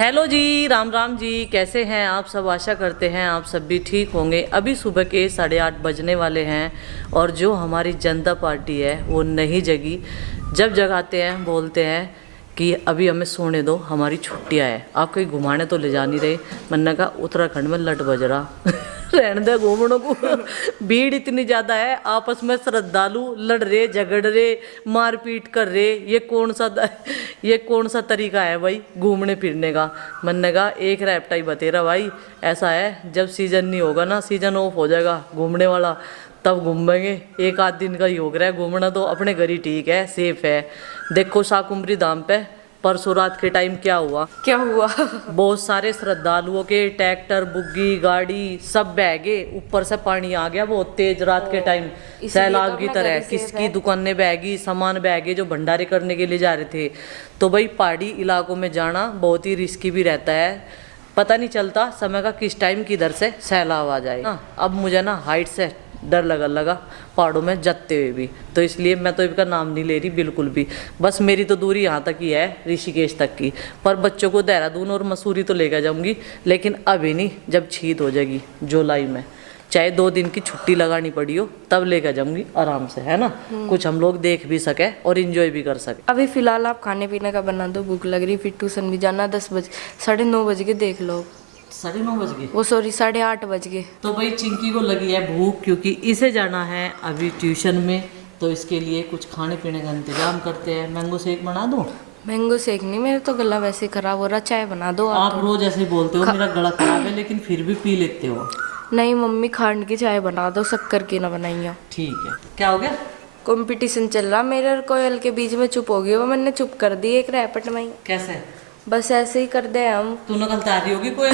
Hello जी, राम राम जी। कैसे हैं आप सब? आशा करते हैं आप सब भी ठीक होंगे। अभी सुबह के 8:30 बजने वाले हैं और जो हमारी जनता पार्टी है वो नहीं जगी। जब जगाते हैं बोलते हैं कि अभी हमें सोने दो, हमारी छुट्टियां है, आप कहीं घुमाने तो ले जा नहीं रहे। मैंने कहा उत्तराखंड में लट बज रहा रहने दे घूमने को भीड़ इतनी ज्यादा है, आपस में श्रद्धालु लड़ रहे, झगड़ रहे, मारपीट कर रहे। ये कौन सा तरीका है भाई घूमने फिरने का? मैंने कहा एक रैप्टा ही बतेरा भाई, ऐसा है जब सीजन नहीं होगा ना, सीजन ऑफ हो जाएगा घूमने वाला, तब घूमेंगे। एक आध दिन का ही हो रहा है घूमना, तो अपने घर ही ठीक है, सेफ है। देखो शाकुंभरी धाम पे परसों रात के टाइम क्या हुआ? बहुत सारे श्रद्धालुओं के ट्रैक्टर, बुग्गी, गाड़ी सब बह गए। ऊपर से पानी आ गया बहुत तेज रात के टाइम, सैलाब की तरह। किसकी दुकानें बह गई, सामान बह गए जो भंडारे करने के लिए जा रहे थे। तो भाई पहाड़ी इलाकों में जाना बहुत ही रिस्की भी रहता है, पता नहीं चलता समय का किस टाइम किधर से सैलाब आ जाए। अब मुझे ना हाइट से डर लगा पहाड़ों में जाते हुए भी, तो इसलिए मैं तो इनका नाम नहीं ले रही बिल्कुल भी। बस मेरी तो दूरी यहाँ तक ही है, ऋषिकेश तक की। पर बच्चों को देहरादून और मसूरी तो लेकर जाऊंगी, लेकिन अभी नहीं, जब छीत हो जाएगी जुलाई में, चाहे 2 दिन की छुट्टी लगानी पड़ी हो, तब लेकर जाऊंगी आराम से, है ना। कुछ हम लोग देख भी सके और इंजॉय भी कर सके। अभी फिलहाल आप खाने पीने का बना दो, भूख लग रही, फिर ट्यूशन भी जाना। 10 बजे 9:30 बज के देख लो। 9:30 बज गए? वो सॉरी 8:30 बज गए। तो भाई चिंकी को लगी है भूख, क्योंकि इसे जाना है अभी ट्यूशन में, तो इसके लिए कुछ खाने पीने का इंतजाम करते हैं। मैंगो शेक बना दूं? मैंगो शेक नहीं, मेरा तो गला वैसे खराब हो रहा, चाय बना दो आप रोज ऐसे ही बोलते हो मेरा गला खराब है, लेकिन फिर भी पी लेते हो। नहीं मम्मी, खांड की चाय बना दो, शक्कर की ना बनाइए। ठीक है। क्या हो गया? कंपटीशन चल रहा मेरे और कोयल के बीच में, चुप हो गई वो, मैंने चुप कर दी एक रैपट में ही। कैसे? बस ऐसे ही कर दे हम। तूने कल तारी होगी कोई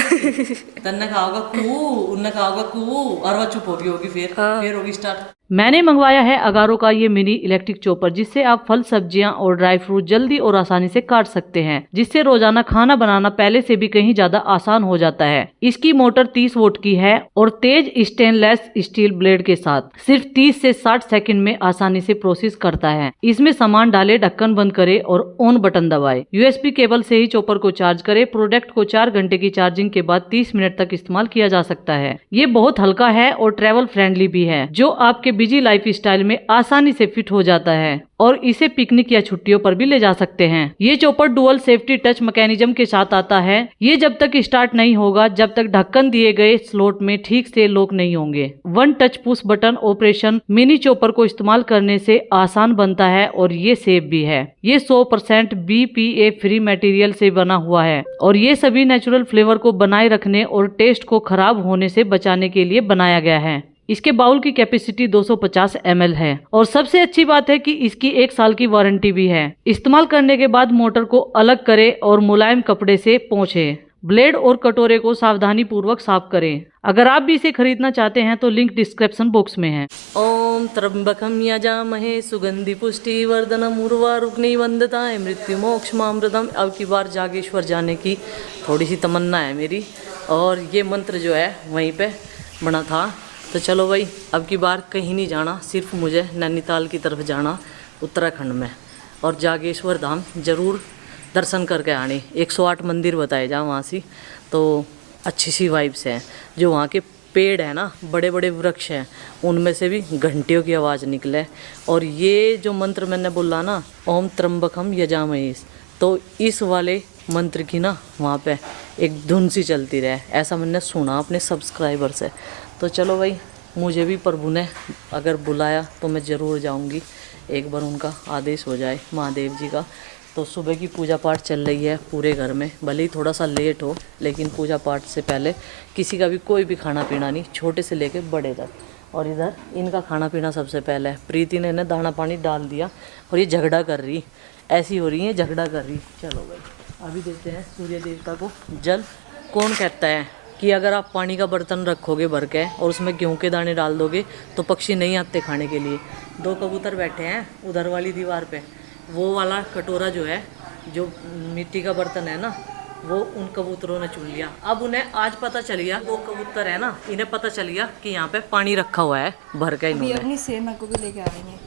तन्ने कहा होगा कू, उनने कहा होगा कू, और वह चुप होगी फिर होगी स्टार्ट। मैंने मंगवाया है अगारो का ये मिनी इलेक्ट्रिक चॉपर, जिससे आप फल, सब्जियां और ड्राई फ्रूट जल्दी और आसानी से काट सकते हैं, जिससे रोजाना खाना बनाना पहले से भी कहीं ज्यादा आसान हो जाता है। इसकी मोटर 30 वोल्ट की है और तेज स्टेनलेस स्टील ब्लेड के साथ सिर्फ 30 से 60 सेकंड में आसानी से प्रोसेस करता है। इसमें सामान डाले, ढक्कन बंद करे और ऑन बटन दबाए। यूएसबी केबल से ही चॉपर को चार्ज करे। प्रोडक्ट को 4 घंटे की चार्जिंग के बाद 30 मिनट तक इस्तेमाल किया जा सकता है। ये बहुत हल्का है और ट्रेवल फ्रेंडली भी है, जो आपके बिजी लाइफ स्टाइल में आसानी से फिट हो जाता है, और इसे पिकनिक या छुट्टियों पर भी ले जा सकते हैं। ये chopper dual safety touch mechanism के साथ आता है। ये जब तक स्टार्ट नहीं होगा जब तक ढक्कन दिए गए स्लॉट में ठीक से लॉक नहीं होंगे। 1 touch push button operation mini chopper को इस्तेमाल करने से आसान बनता है और ये सेफ भी है। ये 100% BPA फ्री मटेरियल से बना हुआ है और ये सभी नेचुरल फ्लेवर को बनाए रखने और टेस्ट को खराब होने से बचाने के लिए बनाया गया है। इसके बाउल की कैपेसिटी 250 ml है और सबसे अच्छी बात है कि इसकी 1 साल की वारंटी भी है। इस्तेमाल करने के बाद मोटर को अलग करें और मुलायम कपड़े से पोंछें। ब्लेड और कटोरे को सावधानी पूर्वक साफ करें। अगर आप भी इसे खरीदना चाहते हैं तो लिंक डिस्क्रिप्शन बॉक्स में है। ओम त्र्यंबकम यजामहे सुगंधि पुष्टि वर्धनम उर्वारुक्मिणी वंदताय मृत्यु मोक्षमामृतम। अब की बार जागेश्वर जाने की थोड़ी सी तमन्ना है मेरी, और ये मंत्र जो है वहीं पे बना था। तो चलो भाई, अब की बार कहीं नहीं जाना, सिर्फ मुझे नैनीताल की तरफ जाना उत्तराखंड में, और जागेश्वर धाम जरूर दर्शन करके आने। 108 मंदिर बताए जा वहाँ से, तो अच्छी सी वाइब्स हैं। जो वहाँ के पेड़ है ना, बड़े बड़े वृक्ष हैं, उनमें से भी घंटियों की आवाज़ निकले। और ये जो मंत्र मैंने बोला ना, ओम त्र्यंबकम यजामहे, तो इस वाले मंत्र की ना वहाँ पे एक धुन सी चलती रहे, ऐसा मैंने सुना अपने सब्सक्राइबर से। तो चलो भाई, मुझे भी प्रभु ने अगर बुलाया तो मैं ज़रूर जाऊंगी, एक बार उनका आदेश हो जाए महादेव जी का। तो सुबह की पूजा पाठ चल रही है पूरे घर में, भले ही थोड़ा सा लेट हो, लेकिन पूजा पाठ से पहले किसी का भी कोई भी खाना पीना नहीं, छोटे से लेके बड़े तक। और इधर इनका खाना पीना सबसे पहले है। प्रीति ने इन्हें दाना पानी डाल दिया और ये झगड़ा कर रही, ऐसी हो रही है झगड़ा कर रही। चलो भाई, अभी देखते हैं सूर्य देवता को जल। कौन कहता है कि अगर आप पानी का बर्तन रखोगे भर के और उसमें गेहूं के दाने डाल दोगे तो पक्षी नहीं आते खाने के लिए? 2 कबूतर बैठे हैं उधर वाली दीवार पे। वो वाला कटोरा जो है, जो मिट्टी का बर्तन है ना, वो उन कबूतरों ने चुन लिया। अब उन्हें आज पता चल गया, 2 कबूतर है ना, इन्हें पता चल गया कि यहाँ पे पानी रखा हुआ है भर के। इन्होंने अपनी सेना को भी लेके आ रही है।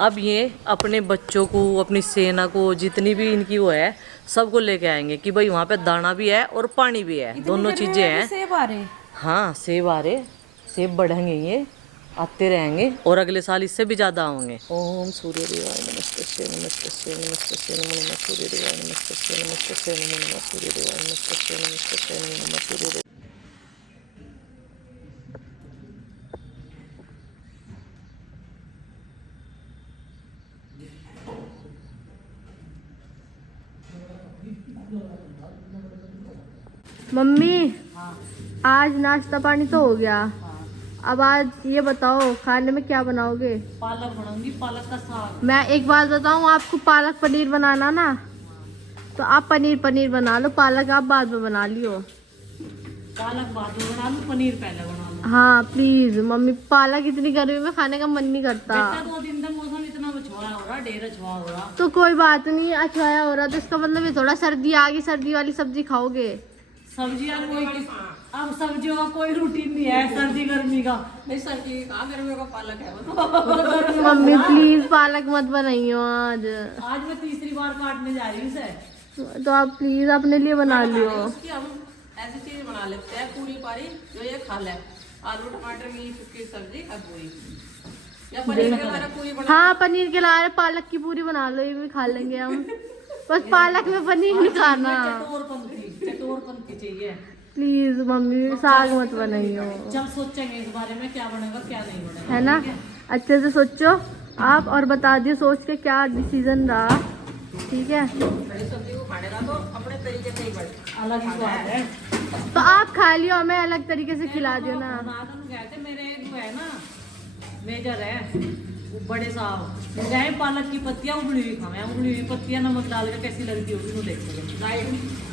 अब ये अपने बच्चों को, अपनी सेना को, जितनी भी इनकी वो है, सबको लेके आएंगे कि भाई वहाँ पे दाना भी है और पानी भी है, दोनों चीजें हैं। सेब आ रहे। हाँ सेब आ रहे, सेब बढ़ेंगे, ये आते रहेंगे और अगले साल इससे भी ज्यादा होंगे। ओम सूर्य देवाय नमस्ते नमस्ते नमस्ते नमो नमः सूर्य देवाय नमस्ते नमस्ते नमो नमः सूर्य देवाय नमस्ते नमस्ते नमो नमः सूर्य देवाय। मम्मी आज नाश्ता पानी तो हो गया, अब आज ये बताओ खाने में क्या बनाओगे? पालक बनाऊंगी, पालक का साग। मैं एक बात बताऊं आपको, पालक पनीर बनाना ना तो आप पनीर बना लो, पालक आप बाद में बना लियो। पालक बाद में बना लूं, पनीर पहले बना लूं। हाँ प्लीज मम्मी, पालक इतनी गर्मी में खाने का मन नहीं करता। बेटा 2 दिन तक मौसम इतना अछवाया हो रहा, ढेर अछवा हो रहा। तो कोई बात नहीं, अछवाया हो रहा तो इसका मतलब ये थोड़ा सर्दी आ गई, सर्दी वाली सब्जी खाओगे। सब्जियां कोई, अब सब्जियों का कोई रूटीन नहीं है, सर्दी गर्मी का। नहीं सर्दी का गर्मियों का पालक है वो। मम्मी प्लीज पालक मत बनाइयो आज मैं तीसरी बार काटने जा रही हूँ इसे। तो आप प्लीज अपने लिए बना लियो। उसकी हम ऐसी चीज बना लेते हैं, पूरी पारी जो ये खा ले, आलू टमाटर की सूखी सब्जी और पूरी, या पनीर के द्वारा पूरी बना। हाँ पनीर के ला रहे, पालक की पूरी बना लो, ये भी खा लेंगे हम। बस पालक में पनीर नहीं खाना। चटोरपंथी चाहिए। प्लीज मम्मी साग मत बनाइयो। जब सोचेंगे इस बारे में क्या बनेगा क्या नहीं बनेगा, है ना, अच्छे से सोचो आप और बता दियो सोच के क्या डिसीजन रहा, ठीक है? बड़ी सब्जी को खाने का तो अपने तरीके से ही बने, अलग ही स्वाद है। तो आप खा लियो, हमें अलग तरीके से खिला दियो ना। कहते मेरे जो है ना मेजर है वो बड़े साहब गए, पालक की पत्तियां उबली हुई खावे, उबली हुई पत्तियां नमक डाल के कैसी लगती होगी वो देखते हैं।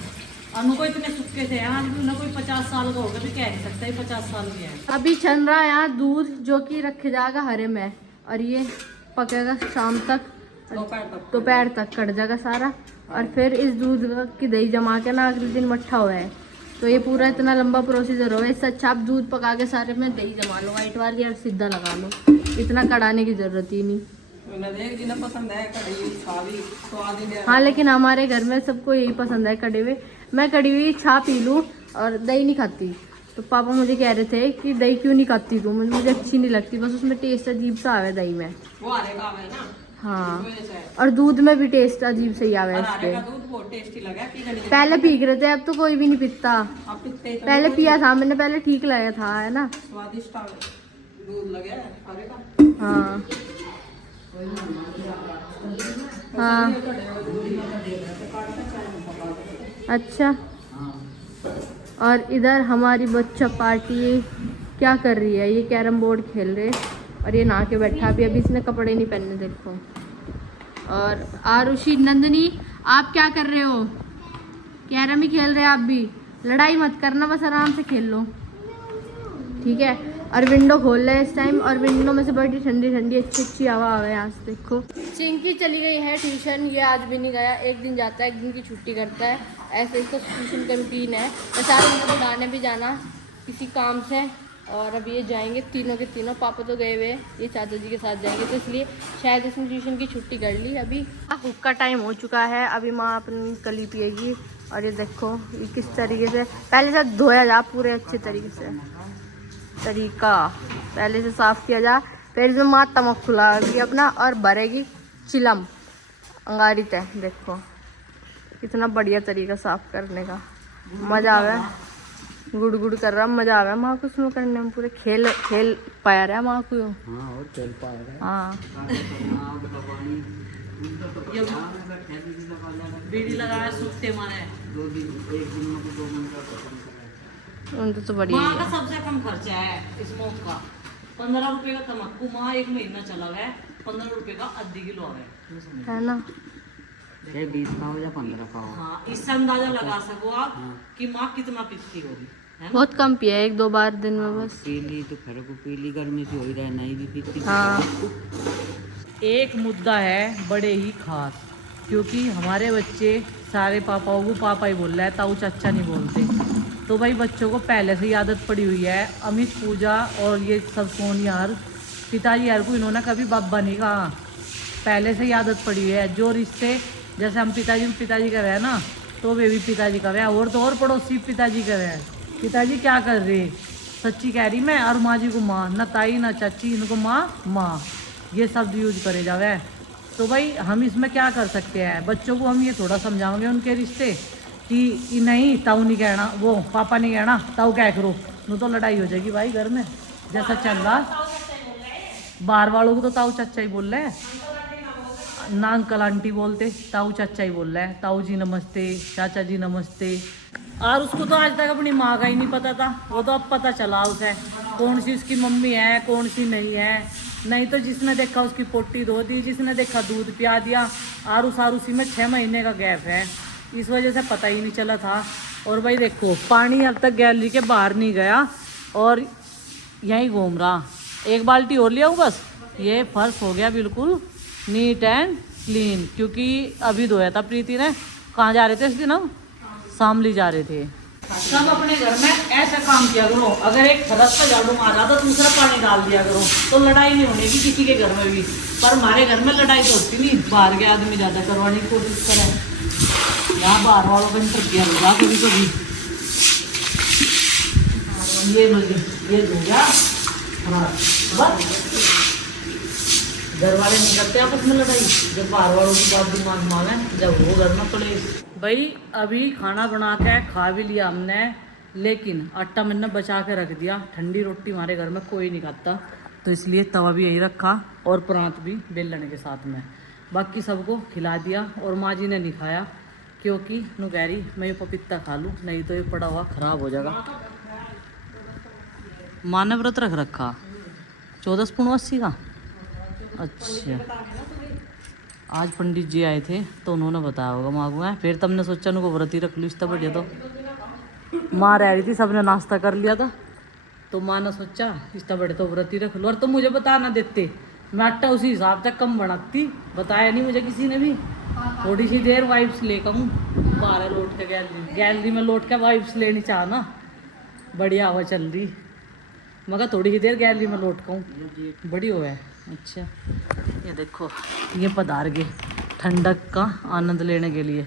अनु को इतने सुक्के थे, आज भी ना कोई 50 साल का होगा भी कह नहीं सकता, 50 साल के हैं। अभी चल रहा है यहाँ दूध जो कि रखे जाएगा हरे में, और ये पकेगा शाम तक, दोपहर तक कट जाएगा सारा, और फिर इस दूध की दही जमा के ना अगले दिन मट्ठा हुआ है। तो ये पूरा इतना लंबा प्रोसीजर हो, इससे अच्छा आप दूध पका के सारे में दही जमा लो वाइट वाली और सीधा लगा लो, इतना कड़ाने की जरूरत ही नहीं। जिन्हें पसंद है कढ़ी स्वाद ही। हाँ लेकिन हमारे घर में सबको यही पसंद है कड़ी हुई। मैं कड़ी हुई छा पी लूँ और दही नहीं खाती, तो पापा मुझे कह रहे थे कि दही क्यों नहीं खाती तू, मुझे अच्छी नहीं लगती, बस उसमें टेस्ट अजीब सा आवे दही में। वो हरे का है ना। हाँ और दूध में भी टेस्ट अजीब से ही आवे इसके। दूध बहुत टेस्टी लगा, पहले पी रहे थे, अब तो कोई भी नहीं पीता। पहले पिया था मैंने, पहले ठीक लगा था, है ना, स्वादिष्ट दूध लगे हरे का। हाँ हाँ अच्छा। और इधर हमारी बच्चा पार्टी क्या कर रही है, ये कैरम बोर्ड खेल रहे और ये नहा के बैठा, अभी इसने कपड़े नहीं पहने देखो। और आरुषि नंदनी आप क्या कर रहे हो? कैरम ही खेल रहे हैं आप भी, लड़ाई मत करना, बस आराम से खेल लो, ठीक है? और विंडो खोल रहे हैं इस टाइम, और विंडो में से बड़ी ठंडी ठंडी अच्छी अच्छी हवा आ गई यहाँ से देखो। चिंकी चली गई है ट्यूशन, ये आज भी नहीं गया, एक दिन जाता है एक दिन की छुट्टी करता है, ऐसे इसका ट्यूशन का रूटीन है। सारे दिन उड़ाने भी जाना किसी काम से, और अब ये जाएंगे तीनों के तीनों, पापा तो गए हुए, ये चाचा जी के साथ जाएंगे, तो इसलिए शायद इसने ट्यूशन की छुट्टी कर ली। अभी हुक का टाइम हो चुका है, अभी माँ अपनी कली पिएगी, और ये देखो ये किस तरीके से पहले से धोया जा पूरे अच्छे तरीके से, तरीका पहले से साफ़ किया जा, फिर इसमें माँ तमक खुलाएगी अपना और भरेगी चिलम अंगारी तय। देखो कितना बढ़िया तरीका साफ़ करने का, मज़ा आ रहा है, गुड़ गुड़ कर रहा, मज़ा आ रहा है माँ को उसमें करने में, पूरे खेल खेल पाया रहा है माँ को। हाँ और खेल पाया रहा है। हाँ बीड़ी लगाया सूखते मारे तो बढ़िया माँ का सबसे कम खर्चा है स्मोक का। 15 रुपए का तम्बाकू माँ 1 महीना चला गया, 15 रुपए का आधी किलो है ना, चाहे 20 का हो या 15 का हो। हाँ इससे अंदाजा लगा सको आप कि माँ कितना पीती होगी, है ना? बहुत कम पिया, 1-2 बार दिन में बस। पीली तो खैर को पीली गर्मी से हो ही रहा है, नहीं भी पीती। हाँ एक मुद्दा है बड़े ही खास, क्योंकि हमारे बच्चे सारे पापाओं को पापा ही बोल रहा है, ताऊ चाचा नहीं बोलते। तो भाई बच्चों को पहले से ही आदत पड़ी हुई है, अमित पूजा और ये सब सोनियार पिताजी यार को इन्होंने कभी बाबा नहीं कहा, पहले से ही आदत पड़ी है। जो रिश्ते जैसे हम पिताजी का है ना, तो वे भी पिताजी का है, और तो और पड़ोसी पिताजी का है। पिताजी क्या कर रहे, सच्ची कह रही मैं, और माँ जी को माँ, न ताई न चाची, इनको माँ, ये शब्द यूज करे जावे। तो भाई हम इसमें क्या कर सकते हैं, बच्चों को हम ये थोड़ा समझाओगे उनके रिश्ते कि नहीं ताऊ नहीं कहना, वो पापा नहीं कहना, ताऊ क्या करो, वो तो लड़ाई हो जाएगी भाई घर में। जैसा चल रहा बाहर वालों को तो ताऊ चाचा ही बोल रहे हैं ना, अंकल आंटी बोलते, ताऊ चाचा ही बोल रहे हैं, ताऊ जी नमस्ते, चाचा जी नमस्ते। और उसको तो आज तक अपनी माँ का ही नहीं पता था, वो तो अब पता चला उसे कौन सी उसकी मम्मी है कौन सी नहीं है। नहीं तो जिसने देखा उसकी पोटी धो दी, जिसने देखा दूध पिया दिया। आरूसी में 6 महीने का गैप है, इस वजह से पता ही नहीं चला था। और भाई देखो पानी अब तक गैलरी के बाहर नहीं गया और यहीं घूम रहा। एक बाल्टी और लिया हूँ बस, ये फर्श हो गया बिल्कुल नीट एंड क्लीन, क्योंकि अभी धोया था प्रीति ने। कहाँ जा रहे थे इस दिन हम, शामली जा रहे थे। सब अपने घर में ऐसा काम किया करो, अगर एक फरस का झाड़ू मारा तो दूसरा पानी डाल दिया करो, तो लड़ाई नहीं होने की किसी के घर में भी। पर हमारे घर में लड़ाई तो होती नहीं, बाहर के आदमी ज़्यादा करवाने की कोशिश करें। यहाँ बाहर वालों का इंटर किया होगा कभी कभी। ये हो गया बस, घर वाले नहीं करते आपस में लड़ाई, जब बाहर वालों की बात दिमाग मांगे, जब वो घर में पड़े। भाई अभी खाना बना के खा भी लिया हमने, लेकिन आटा मैंने बचा के रख दिया। ठंडी रोटी हमारे घर में कोई नहीं खाता, तो इसलिए तवा भी यही रखा और परांठ भी बेलन के साथ में। बाकी सबको खिला दिया और माँ जी ने नहीं खाया, क्योंकि नुगैरी मैं ये पपीता खा लूँ, नहीं तो ये पड़ा हुआ ख़राब हो जाएगा। माँ ने व्रत रख रखा 14 पूर्णवासी का। अच्छा, आज पंडित जी आए थे तो उन्होंने बताया होगा माँ को। है फिर तुमने सोचा उनको व्रत ही रख लूँ, इससे बढ़िया तो माँ रह रही थी, सबने नाश्ता कर लिया था, तो माँ ने सोचा इससे बढ़िया तो व्रत ही रख लो। और तुम मुझे बता ना देते, मैं आटा उसी हिसाब से कम बनाती, बताया नहीं मुझे किसी ने भी। थोड़ी सी देर वाइब्स लेकर हूँ बाहर लौट के, गैलरी में लौट के वाइब्स लेनी चाह ना, बढ़िया हवा चल रही, मगर थोड़ी ही देर गैलरी में लौट कर बड़ी हो है। अच्छा ये देखो ये पधार गए ठंडक का आनंद लेने के लिए।